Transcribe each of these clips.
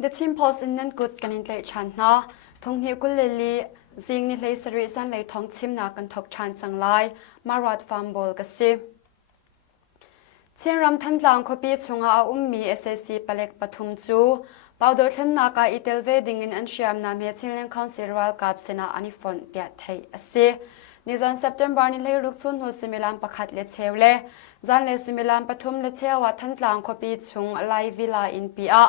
The team post in nan good kanin tlai chan na thong hi kul leli Zing ni hlei sari Zaanlei Thawngchimnak kan thok chan Zaanlei marat farm bol ka si Chiram thandlang khopi chunga a ummi SSC palek pathum chu pawdo thlanna ka itel ve dingin an siam na me Chilean Council World Cup sena ani fon tia thei ase nizan September ni hlei ruk chun hu similam pakhat le chewle Zaanlei similam pathum le chewa thandlang khopi chung lai villa in pia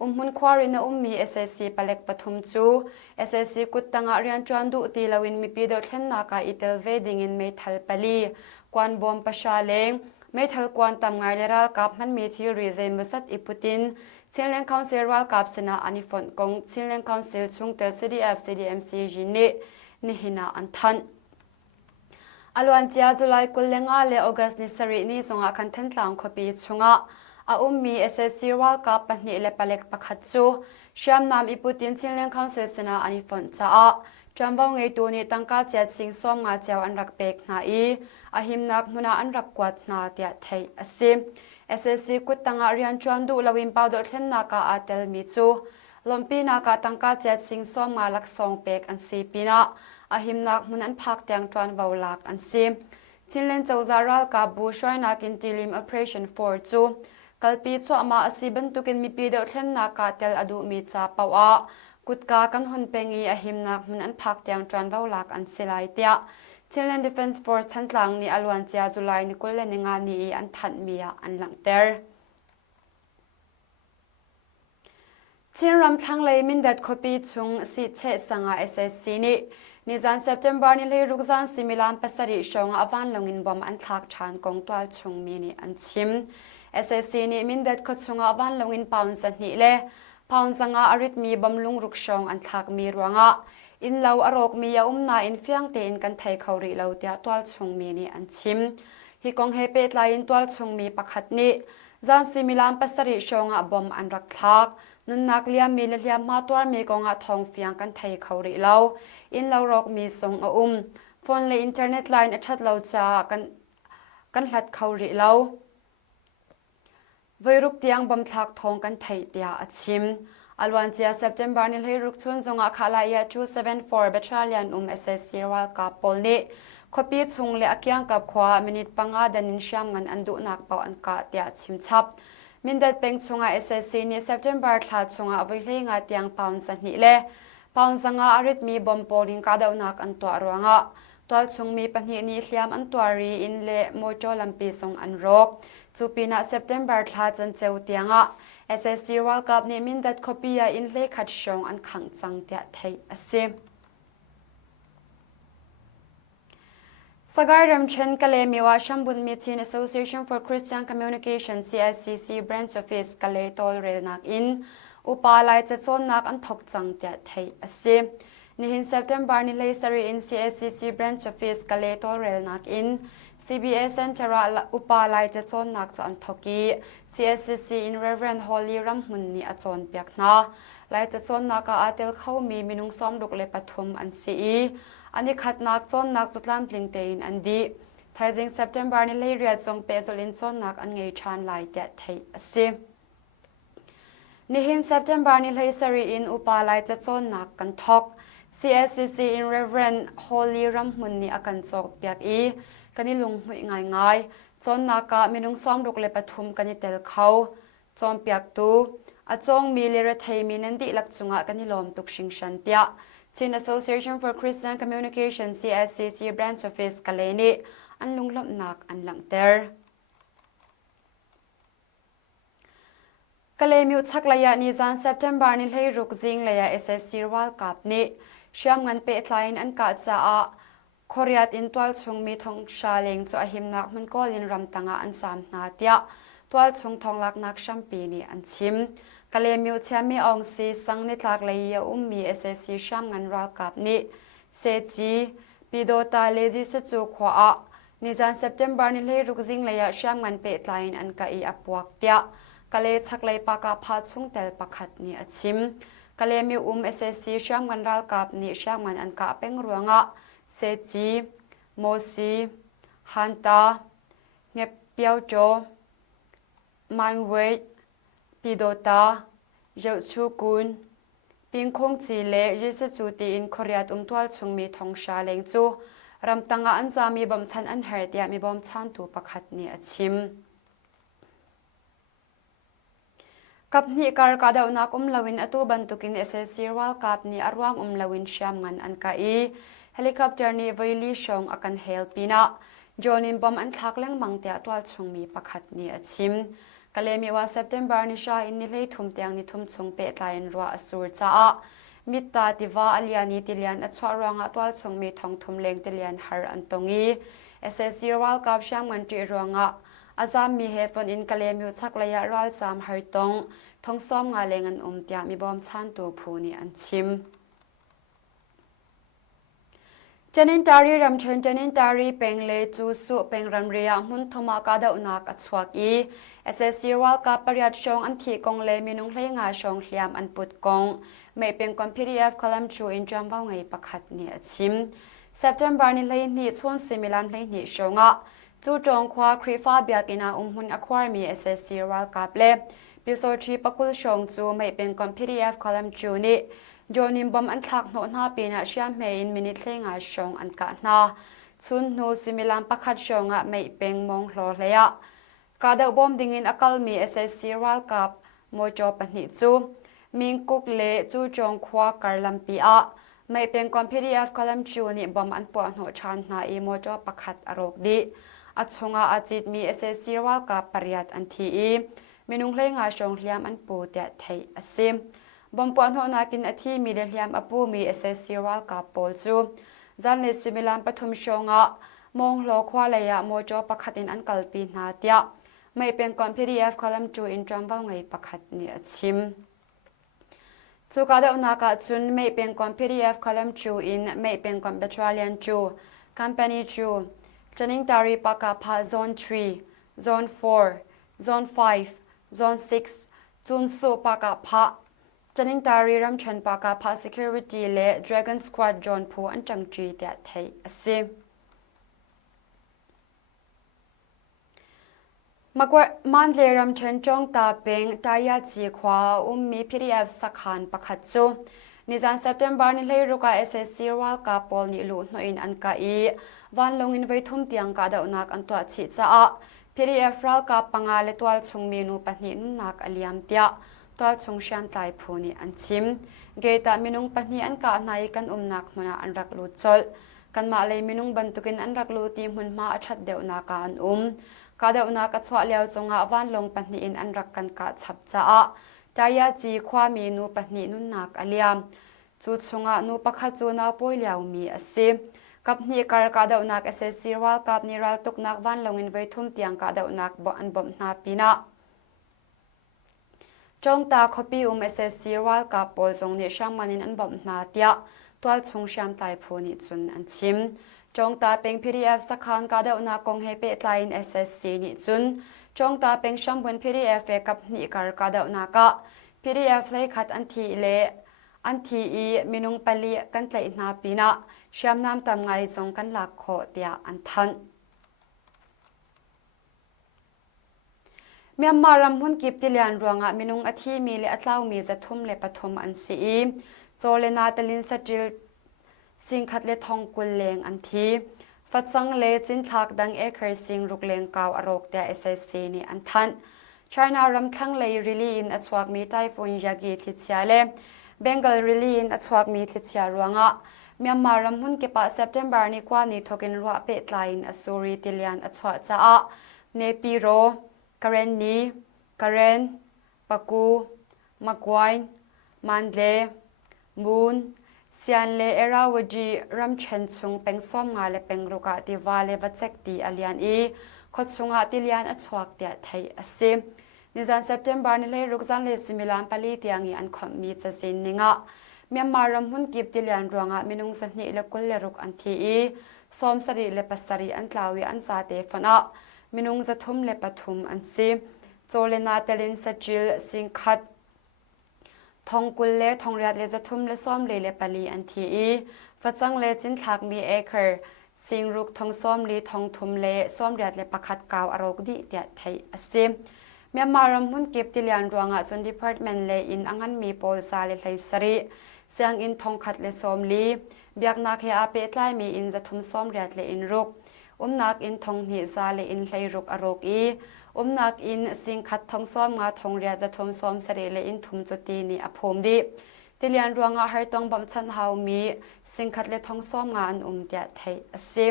mun khwari na ummi SSC palek pathum chu SSC kuttanga rian chuandu ti lawin mi pido thlenna ka itel ve dingin me thal pali kwan bom pashaleng me thal kwan tam ngai lera kap man me thil rizai musat iputin Chilean Council World Cup sena ani fon kong Chilean Council chung tel CDF CDMC jini ni hina an than alwan chia July kullenga le August ni sari ni zonga kan thentlang khopi chunga a ummi SSC World Cup pahni le palek pakhat chu siam nam iputin Chilean Council sena ani fon cha a Trambau ngei tu ni tangka chat sing som nga chaw an rak pek na I ahimnak muna an rak kwat na tia thei asim SSC kutanga rian chuandu lawin pawdo thlenna ka atel mi chu lompi na ka tangka chat sing som nga lak song pek an si pina ahimnak mun an phak tiang tran bawlak an sim Chilean Chawzaral ka bu shwaina kin tilim operation 4 chu kalpi chu ama asiban tukin mi pido thlenna ka tel adu mi cha pawa kutka kan hon pengi ahimnak mun an phak tiang tran bawlak an silai tia Chilean Defence Force thantlang ni alwan chia July ni kulle ni nga ni an than mia an langter Chiram thanglei mindat khopi chung si che sanga SSC ni nizan September ni le rukzan similam pasari shong avan longin bom an thak than kong twal chung mi ni an chim SSC ni mindat kho chunga avan longin pound san ni le pound sanga arit mi bamlung rukshong an thak mi ruanga in lau arok mi ya umna in fiang te in kan thai khawri lo tia twal chung mi ni an chim hi kong he pet lai in twal chung mi pakhat ni zan similam pasari shonga bom an rak thak nun nak liam mi le liam ma twar mi konga thong fiang kan thai khawri lo in lau rok mi song a phone le internet line a that lo cha kan hlat khawri lo Voiruk tiang bom thak thong kan thai tia achim alwan chia September ni hlei ruk chun zonga khalaya 274 battalion SSC World Cup polni khopi chung le akyang kap khwa minute panga danin sham ngan andu nak pau an ka tia chimchap mindat peng chunga SSC ni September thla chunga voi hlei nga tiang pound sa ni le pound sanga arit mi bom polling ka dau nak an to ronga twal chung mi pahni ni hliam an twari in le mojo lampi song an rok chupina September thla chan cheu tianga SSC World Cup ni mindat khopia in le khat shong an khang chang tia thei ase Sagaram chen kale miwa shambun Meeting Association for Christian Communication CSCC branch office kale tol rel nak in upalai chachon nak an thok chang tia thei ase nihin September ni le sari in CSCC branch office kale tol rel nak in CBS Central upalai chachon nak cho an thoki CSCC in Reverend Holy Ramhun ni achon piakna lai chachon nak a atel khawmi minung som duk le pathum an si ani khatnak chon nak chutlam tlingtein andi thaizing September ni le ria chong pezolin chon nak an ngei than lai te thei ase nihin September ni le sari in upalai chachon nak kan thok CSCC in Reverend Holy Ramhun ni akan chok piak I kanilung hui ngai ngai chon naka minung som ruk le pathum kani tel khau chom piak tu a chong mi le ra thei min an di lak chunga kanilom tuk sing shan tia Chin Association for Christian Communication CSCC branch office kaleni an lunglom nak an langter kalemiu chaklaya ni zan September ni hlei ruk Zing leya SSC World Cup ni siam ngan pe tlain an ka cha a Koreat in twal chung mi thong shaleng chu ahimnak mun kolin ramtanga an sam na tia twal chung thong lak nak shampi ni an chim kalemiu chami ong si sang ni tlak leia ummi SSC sham ngan World Cup ni sechi pidota lezi se chu khwa a nizan September ni le ruk Zing leya sham ngan pe tlain an ka I apuak tia kale chaklei paka pha chung tel pakhat ni achim kalemiu SSC sham ngan World Cup ni sham ngan an ka peng ruanga sechi mosi hanta ngep piao cho mangwei pidota เจ้าชูกุนปิงคงจีเล่ยิสจูตีอินโคเรียตุมตัวชงมีทองชาเลงจูรำตังอันซามีบอมชันอันเฮร์เดียมีบอมชันตูประคัดนี่อชิมกับนี่การกาดาวนักลาวินอตูบันตุกินเอเซซีรัลกับนี่อรวงลาวินชามงันอันกาอีเฮลิคอปเตอร์นี่วิลีชงอากันเฮลปีนะจอนินบอมอันทักเล่งมังเตียตัวชงมีประคัดนี่อชิมกะเลมีว่าเซปเทมเบอร์นิชาอินนี่เลยทุ่มเตียงนี่ทุ่มชงเปตายนรัวอสูรจ้ามิตาติวาอเลียนีติเลียนอัชวรองอัตัวชงมีทองทุ่มเลงติเลียนฮาร์อันตงอีเอเซซีรัลกับชามงันจีรองอาจามมีเฮฟอนอินกะเลมิวชักระยะรัลซามฮาร์ตงทองซ้อมงาเลงันเตียมีบอมชันตัวพูนี่อันชิมจันินตารีรำเชิญจันินตารีเป็งเลจูสุเป็งรำเรียมุนทมากาดาอุนักอัชวกอีเอเซซีรัลกับปริยัติชงอันที่กงเลมีนุงเลงาชงเลียมอันปุดกงไม่เป็นคอมพิวเตอร์คอลัมชูอินจัมบ้าไงประคัดนี่อัชิมเซปเทมเบอร์นี่เลยนี่ส่วนซิมิลัมเลยนี่ชงจูจงควาครีฟ้าเบียกินาหุ่นอความีเอเซซีรัลกับเลปิโซชีปกุลชงจูไม่เป็นคอมพิวเตอร์คอลัมชูนี่โจนิมบอมอันทักโนหน้าปีน่ะเชื่อมเมย์มินิทเลงาชงอันกะนาชุนนูซิมิลัมปักขัดชงไม่เป็นมองโลเลยกาเดบอมดิ่งอินอักลมีเอเซซีรัลกับโมโจปนิจูมิงกุกเลจูจงควาการลัมปีไม่เป็นคอมพิวเตอร์คอลัมชูนี่บอมอันปวดหัวชันนาอีโมโจปักขัดอารกดีอัชงอาจิตมีเอเซซีรัลกับปริยัติอันทีมินุงเลงาชงเลียมอันปูเตะไทยอซิมบอมปวนหัวนักินอธิมีเดียมอปูมีเอเซซีรัลกับโปลจูจันเลสุมิลัมปฐุมชงมองโลควาเลยโมโจปักขัดอินอันกัลปีนาเตียไม่เป็นคอมพิวเตอร์คอลัมจูอินจัมบ้าไงปักขัดนี่ชิมจูกาดาอุนักจุนไม่เป็นคอมพิวเตอร์คอลัมจูอินไม่เป็นคอมพิวเตอร์เลียนจูคัมพานีจูจันิงตารีปักพาโซน3โซน4โซน5โซน6จุนสูปักพาจันิงตารีรำชันปากาพา security และ Dragon Squad จอนพูอันจังจีเตะไทยสิมากว่ามันเลรำชันจงตาเป็งตายาจีขวามี PDF สักขันประคัดจูนิจัน September นี่เลยรุกา SSC รัลกับปอลนิลุนอินอันกาอีวันลงอินไว้ทุ่มเตียงกาดาอุนักอันตัวชิจ้า PDF รัลกับปังอาเลตัวชงเมนูปนินุนักอเลียมเตียตัวชงเชียนไตพูนี่อันชิมเกตามินุงปนีอันกาในกันนักมันอันรักลูจลกันมาเลยมินุงบรรทุกินอันรักลูตีมุนมาชัดเดวนาการกาเดวนากัสวะเลียวจงอาวันลงปนีอันรักกันกาชับจ้าใจยาจีความมีนูปนีนุนักอเลียมจูชงอานูปะขจูนาป่วยเลียวมีอสิกับนี่การกาเดวนักเอเซซีรัลกับนิรัลตุกนักวันลงอินไว้ทุ่มเตียงกาเดวนักบ่อันบ่มนาปีนะจงตาคบีเอเซซีรัลกับปอลจงเนี่ยช่างมันอันบ่มนาเตียตัวชงเชียนไตพูนี่จุนอันชิมจงตาเป็น PDF สักครั้งกาเดวนากงเฮเปตไลน์ SSC นี่จุนจงตาเป็นช่างบน PDF กับนี่กาเดวนากะ PDF เลยขัดอันทีเลอันทีอีมินุงปลีกันเลยนาปีนะเชื่อมน้ำตำไงจงกันหลักโคเตียอันทันเมียนมารำหุ่นกิบติเลียนรวงมินุงอธิมีเลอัตเล่ามีจะทุ่มเลปฐมอันสีโจเลนาตลินสจิลสิงขัดเลทองกุลเลงอันทีฟัดจังเลจินทักดังเอเคอร์สิงรุกเลงกาวอรกเตเอเซซีนี่อันทันไชน่ารำทั้งเลยริลีนอัชวักมีไต้ฝุ่นยากีทิเชียเลเบงกอลริลีนอัชวักมีทิเชียรวงเมียนมารำหุ่นกิปะเซปเทมเบอร์นี่กว่านี่ทกินรัวเปตไลน์อสูริติเลียนอัชวักจ้าเนปิโรกาเรนนีกาเรนปากูมากวายมันเลมูนเซียนเลเอราวจีรัมเชนซุงเป็นซ้อมงาเลเป็นรุกาติวาเลวัดเซกตีอเลียนอีขดซุงอาติเลียนอัชวักเตียไทยอสินิจันเซปเทมเบอร์นี่เลยรุกจันเลสุมิลานปาลีเตียงอีอันคอมมีจะสินนิงะเมียนมารำหุ่นกิบติเลียนรวงมินุงสันนิเลกุลเลรุกอันทีอีซ้อมสรีเลปัสสรีอันลาวีอันซาเตฟนะมินุงจะทุ่มเลปฐุมอันซีโจเลนาเตลินสจิลสิงคัดทองกุลเลทองเรียดเลจะทุ่มเลซ้อมเลปลีอันทีอีฟัดจังเลจินทักมีเอเคอร์สิงรุกทองซ้อมลีทองทุมเลซ้อมเรียดเลประคัดกาวอารกดีเตียไทยอซี เมียนมารำหุ่นเก็บติเลียนรวงจนดีพาร์ตเมนต์เลยอินอังันมีโพลซาเลไลสรีเสียงอินทองขัดเลสอมลีเบียกนักเฮอาเปตไลมีอินจะทุ่มซ้อมเรียดเลอินรุกนักอินทองหิซาเลอินเลยรุกอรุกอีนักอินสิงขัดทองซ้อมงาทองเรียดจะทุ่มซ้อมสรีเลอินทุ่มจุดตีนี่อภมดีติเลียนรวงหายตองบำชันเฮามีสิงขัดเลทองซ้อมงานเดียไทยสิ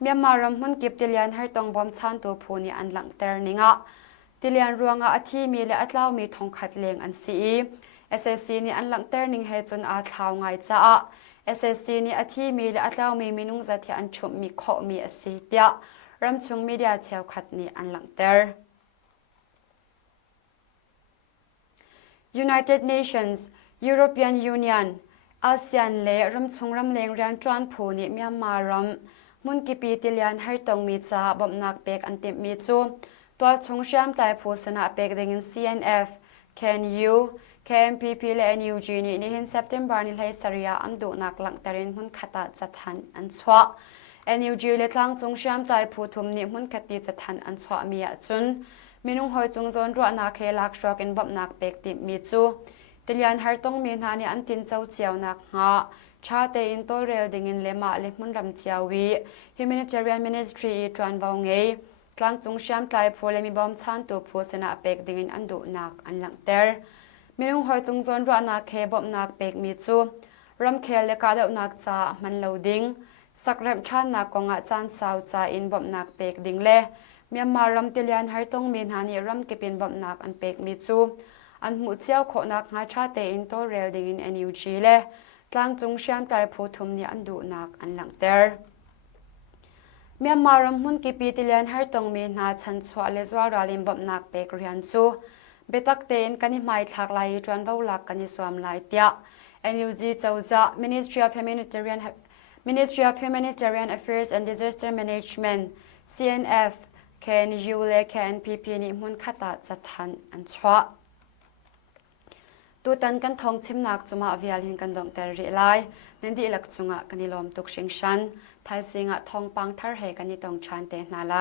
เมียนมารำหุ่นเก็บติเลียนหายตองบำชันตัวผู้นี่อันหลังเตอร์นิงะติเลียนรวงอาทิมีและอัตลาวมีทองขัดเลงอันซีSSC นี่อันหลังเตอร์นิงเฮจนอาทาวไงจ้า SSC นี่อาทิมีและอัตลาวมีมินุงจัที่อันชุมมีข้อมีอสีเตียรำชุงมีเดียเชียวขัดนี่อันหลังเตอร์ United Nations European Union อาเซียนเล่รำชุงรำเลงเรียนจวนผู้นี่เมียนมารำมุนกิปีติเลียนให้ตรงมีจ้าบ่มนักเปกอันเต็มมีจูตัวชงเชื่อมใจผู้สนาเปกเด้ง CNF KNU KMPP และ NUG นี่ในเซปเทมเบอร์นี่ให้สริยาอันดูนักหลังแต่เรียนหุ่นขัดจัดทันอันสวะ NUG และทางจงเชื่อมใจผู้ทุมนี่หุ่นขัดตีจัดทันอันสวะมีจุนมีนุ่งหอยจงจนรัวนักเฮลักชอกเป็นบ่มนักเปกติมีจูติเลียนหาต้องมีนานี่อันตินเจ้าเจียวนักงาชาเตอินโตเรลดิ่งเลมาเลมุนรำเจียววี Humanitarian Ministry จวนบาวเงยทางจงเชื่อมใจผู้และมีบ่มชันตัวผู้สนาเปกดิ่งอันดูนักอันหลังเตอร์มีนุ่งหอยจงจนรัวนักเฮบ่มนักเปกมีจูรำเคลเลกาเดนักจ่ามันเหลาดิ่งสักเริ่มชาตินักกงอาจารย์สาวจ่าอินบ่มนักเปกดิ่งเล่เมียนมารำติเลียนหาต้องมีนานี่รำเก็บเป็นบ่มนักอันเปกมีจูอันหมู่เจ้าขนักงาชาเตอินโตเรลดิ่งอิน NUG เล่ทางจงเชื่อมใจผู้ทุมนี่อันดูนักอันหลังเตอร์เมียนมารำหุ่นกิปีติเลียนหาต้องมีนาชันสวะเลจวาราลิมบ่มนักเปกเรียนจูเบตักเตนกันนิไม่ทักไลจวนเบาหลักกันนิสวมไลเตีย NUG เจ้าจ้า Ministry of Humanitarian Affairs and Disaster Management CNF KNU และ KNPP นี่หุ่นขัดจัดทันอันสวะตัวตันกันทองชิมนักจุมาวิอาลินกันดงแต่ริไลนันดีหลักจุงะกันนิลอมตุกชิงชันไทยสิงะทองปังทาร์เฮกันนิตองชันเตนาไล